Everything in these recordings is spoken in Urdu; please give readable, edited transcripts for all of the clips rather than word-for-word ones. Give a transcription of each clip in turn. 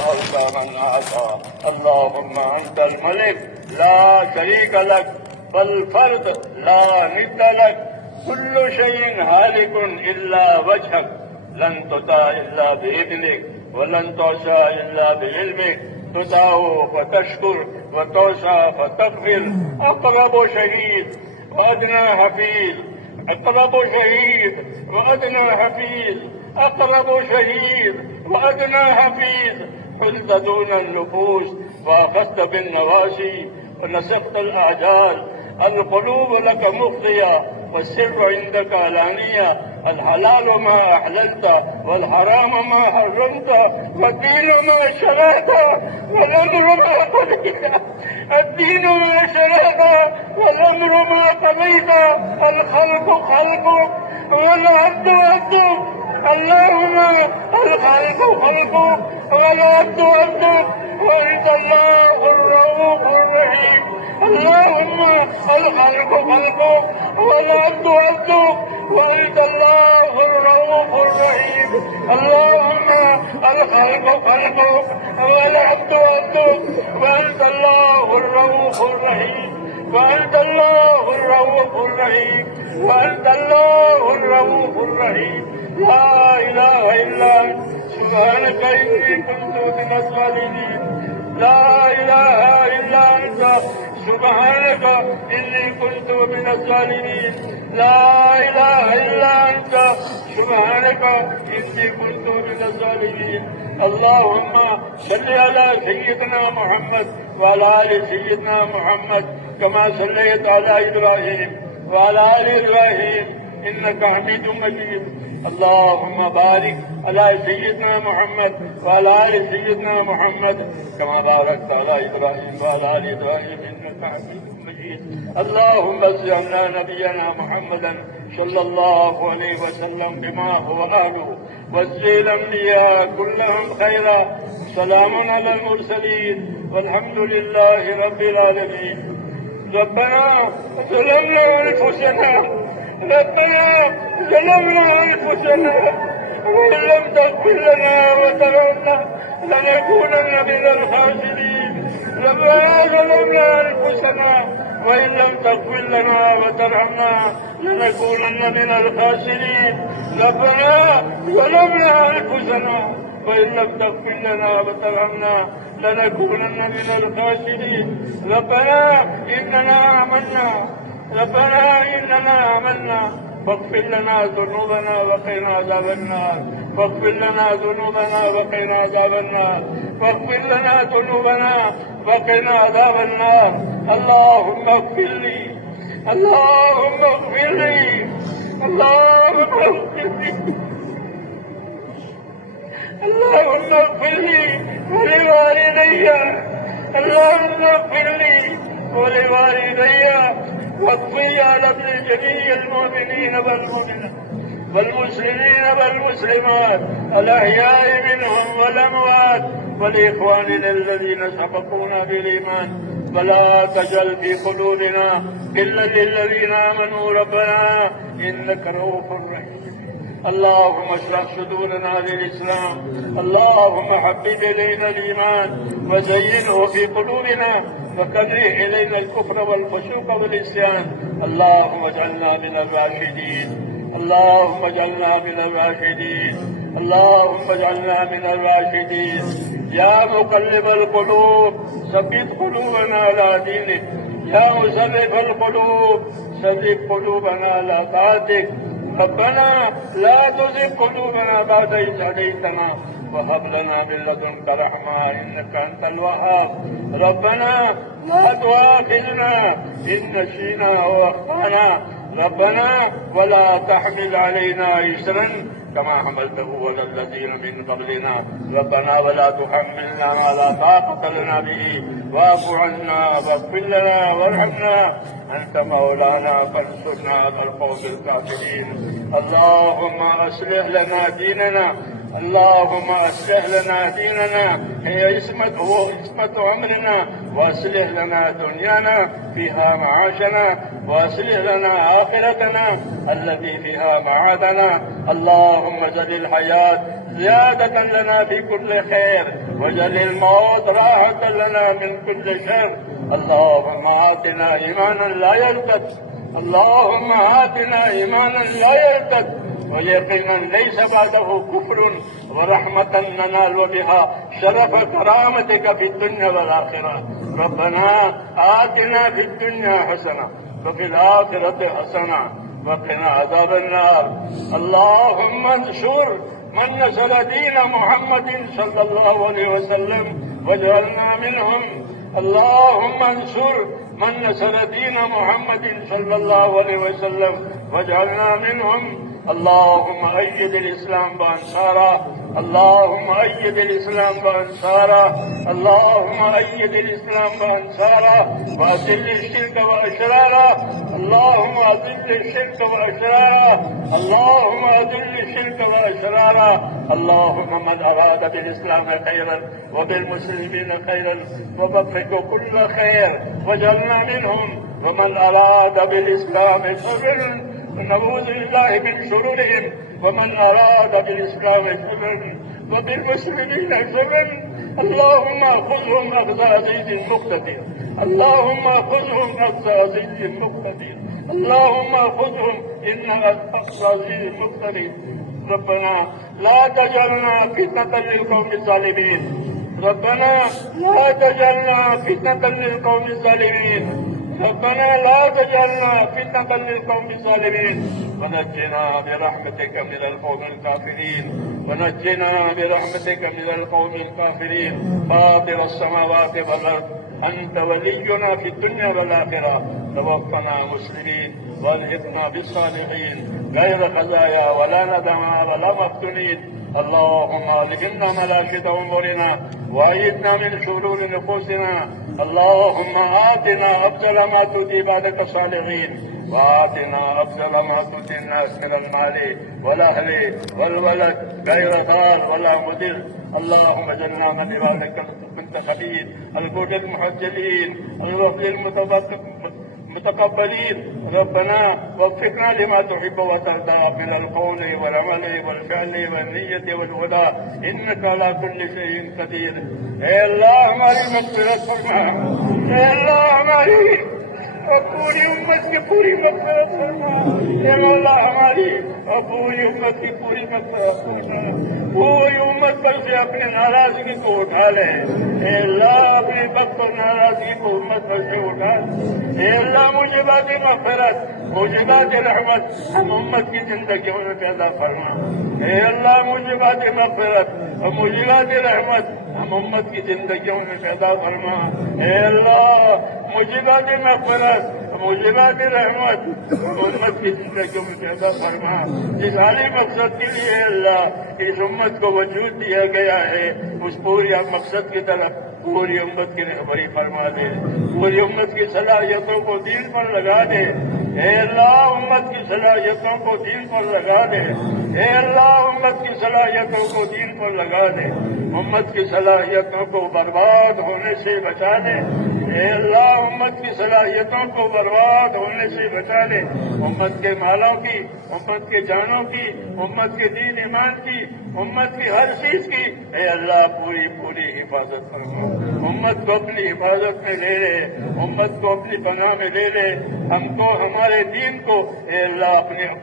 وأعطى من أعطى. اللهم أنت الملك لا شريك لك بل فرد لا ند لك، كل شيء هالك إلا وجهك، لن تطاع إلا بإذنك ولن تعصى إلا بعلمك، تطاع فتشكر وتعصى فتغفر. أقرب شهيد وأدنى حفيظ، أقرب شهيد وأدنى حفيظ، أقرب شهيد وأدنى حفيظ. حلت دون النفوس وأخذت بالنواسي ونسقت الأعجال. القلوب لك مفضية والسر عندك علانية. الحلال ما أحللت والحرام ما حرمت، والدين ما شرعت والأمر ما قضيت. الدين ما شرعت والأمر ما قضيت. الخلق خلقك والعبد عبدك. اللهم الخلق خلقك والعبد عبدك، وأنت الله الرؤوف الرحيم. اللهم الخلق خلقك والعبد عبدك، وأنت الله الرؤوف الرحيم. اللهم الخلق خلقك والعبد عبدك، وأنت الله الرؤوف الرحيم. وأنت الله الرؤوف الرحيم. وأنت الله الرؤوف الرحيم. لا إله إلا أنت سبحانك إني كنت من الظالمين. لا إله إلا أنت سبحانك إني كنت من الظالمين. لا إله إلا أنت سبحانك إني كنت من الظالمين. اللهم صل على سيدنا محمد وعلى آل سيدنا محمد كما صليت على إبراهيم وعلى آل إبراهيم إنك حميد مجيد. اللهم بارك على سيدنا محمد وعلى آل سيدنا محمد كما باركت على إبراهيم وعلى آل إبراهيم إنك حميد مجيد. اللهم صل على نبينا محمد صلى الله عليه وسلم بما هو أهله، وزي الأنبياء كلهم خيرا. سلام على المرسلين والحمد لله رب العالمين. ربنا ظلمنا أنفسنا، ربنا ظلمنا أنفسنا، وإن لم تغفر لنا وترحمنا لنكونن من الخاسرين. ربنا ظلمنا أنفسنا، وإن لم تغفر لنا وترحمنا لنكونن من الخاسرين. ربنا ظلمنا أنفسنا، وإن لم تغفر لنا وترحمنا لنكونن من الخاسرين. ربنا إننا آمنا فاغفر لنا ذنوبنا وقنا عذاب النار. فاغفر لنا ذنوبنا وقنا عذاب النار. فاغفر لنا ذنوبنا وقنا عذاب النار. اللهم اغفر لي، اللهم اغفر لي، اللهم اغفر لي، اللهم اغفر لي ولوالدي. اللهم اغفر لي ولوالدي، واغفر على جميع المؤمنين والمؤمنات والمسلمين والمسلمات الأحياء منهم والأموات، ولإخواننا الذين سبقونا بالإيمان. ولا تجعل في قلوبنا إلا للذين آمنوا ربنا إنك رؤوف رحيم. اللهم اشرح صدورنا للإسلام. اللهم حبب إلينا الإيمان وزينه في قلوبنا، وكره إلينا الكفر والفسوق والعصيان. اللهم اجعلنا من الراشدين. اللهم اجعلنا من الراشدين. اللهم اجعلنا من الراشدين. يا مقلب القلوب ثبت قلوبنا على دينك. يا مصرف القلوب ثبت قلوبنا على طاعتك. ربنا لا تزغ قلوبنا بعد إذ هديتنا وهب لنا من لدنك رحمة إنك أنت الوهاب. ربنا لا تؤاخذنا إن نسينا وأخطأنا. ربنا ولا تحمل علينا إصرا كما حملته على الذين من قبلنا. ربنا ولا تحملنا ما لا طاقة لنا به، واعف عنا واغفر لنا وارحمنا، أنت مولانا فانصرنا على القوم الكافرين. اللهم أصلح لنا ديننا اللهم أصلح لنا ديننا هي عصمة أمرنا، وأصلح لنا دنيانا فيها معاشنا، وأصلح لنا آخرتنا التي فيها معادنا. اللهم اجعل الحياة زيادة لنا في كل خير، واجعل الموت راحة لنا من كل شر. اللهم آتنا إيمانا لا يرتد، اللهم آتنا إيمانا لا يرتد، ويقينا ليس بعده كفر، ورحمة ننال بها شرف كرامتك في الدنيا والآخرة. ربنا آتنا في الدنيا حسنة وفي الآخرة حسنة وقنا عذاب النار. اللهم انصر من نصر دين محمد صلى الله عليه وسلم واجعلنا منهم. اللهم انصر من نصر دين محمد صلى الله عليه وسلم واجعلنا منهم. اللهم أيد الإسلام بأنصاره، اللهم أيد الإسلام بأنصاره، اللهم أيد الإسلام بأنصاره، وأذل الشرك وأشراره. اللهم أذل الشرك وأشراره، اللهم أذل الشرك وأشراره. اللهم من أراد بالإسلام خيرا وبالمسلمين خيرا فوفقه كل خير واجعلنا منهم، ومن أراد بالإسلام شرا ونعوذ بالله من شرورهم، ومن أراد بالإسلام شرا وبالمسلمين شرا اللهم خذهم أخذ عزيز مقتدر، اللهم خذهم أخذ عزيز مقتدر، اللهم خذهم إنك أخذ عزيز مقتدر. ربنا لا تجعلنا فتنة للقوم الظالمين، ربنا لا تجعلنا فتنة للقوم الظالمين، ربنا لا تجعلنا فتنة للقوم الظالمين، ونجنا برحمتك من القوم الكافرين، ونجنا برحمتك من القوم الكافرين. فاطر السماوات والأرض أنت ولينا في الدنيا والآخرة، توفنا مسلمين والحقنا بالصالحين غير خزايا ولا ندما ولا مفتونين. اللهم ألهمنا ملاشد أمورنا وأيدنا من شرور نفوسنا. اللهم آتنا أفضل ما تؤتي عبادك الصالحين، وآتنا أفضل ما تؤتي الناس من المال والأهل والولد غير ضار ولا مضر. اللهم اجعلنا من عبادك المنتخبين الجود المحجلين الوفي المتقبلين. ربنا وفقنا لما تحب وترضى من القول والعمل والفعل والنية والهدى، إنك على كل شيء قدير. اے اللہ ہماری مغفرت فرما، اے اللہ ہماری اور پوری امت کی پوری مغفرت فرما، اے مولا ہماری اور پوری امت کی پوری مغفرت فرما. پوری امت پر سے اپنی ناراضگی کو اٹھا لے، اے اللہ اپنی بخت اور ناراضگی کو امت پر سے اٹھا لے. اے اللہ موجبات مغفرت موجبات رحمت ہم امت کی زندگیوں میں پیدا فرما. اے اللہ موجبات مغفرت اور موجبات رحمت ہم امت کی زندگیوں میں پیدا فرما. اے اللہ موجبات مغفرت موجبات رحمت امت کی زندگیوں میں پیدا فرما. جس عالی مقصد کے لیے اللہ اس امت کو وجود دیا گیا ہے، اس پوری مقصد کی طرف پوری امت کی رہبری فرما دے. پوری امت کی صلاحیتوں کو دین پر لگا دے. اے اللہ امت کی صلاحیتوں کو دین پر لگا دے. اے اللہ امت کی صلاحیتوں کو دین پر لگا دے. امت کی صلاحیتوں کو برباد ہونے سے بچا دے. اے اللہ امت کی صلاحیتوں کو برباد ہونے سے بچا دے. امت کے مالوں کی، امت کے جانوں کی، امت کے دین ایمان کی، امت کی ہر چیز کی اے اللہ پوری حفاظت فرما. امت کو اپنی حفاظت میں لے لے، امت کو اپنی پناہ میں لے لے. ہم کو ہمارے دین کو اے اللہ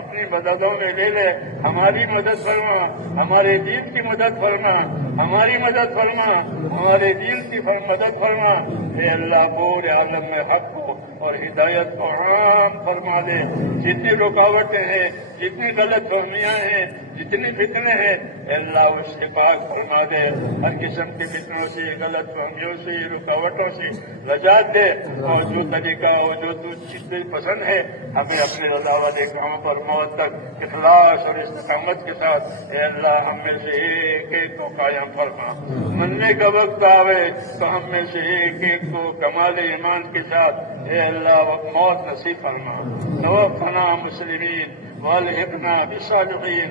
اپنی مددوں میں لے لے. ہماری مدد فرما، ہمارے دین کی مدد فرما، ہماری مدد فرما، ہمارے دین کی مدد فرما. اے اللہ پورے عالم میں حق کو اور ہدایت کو عام فرما دے. جتنی رکاوٹیں ہیں، جتنی غلط فہمیاں ہیں، جتنی فتنے ہیں اے اللہ اس سے پاک فرما دے. ہر قسم کے فتنوں سے، غلط فہمیوں سے، رکاوٹوں سے نجات دے. اور جو طریقہ اور جو چیز پسند ہے ہمیں اپنے رضا والے کاموں پر موت تک اخلاص اور استقامت کے ساتھ اے اللہ ہم میں سے ایک ایک کو قائم فرما. مرنے کا وقت آوے تو ہم میں سے ایک ایک کو کمال ایمان کے ساتھ اے اللہ موت نصیب فرما. توفنا مسلمین والحقنا بالصالحین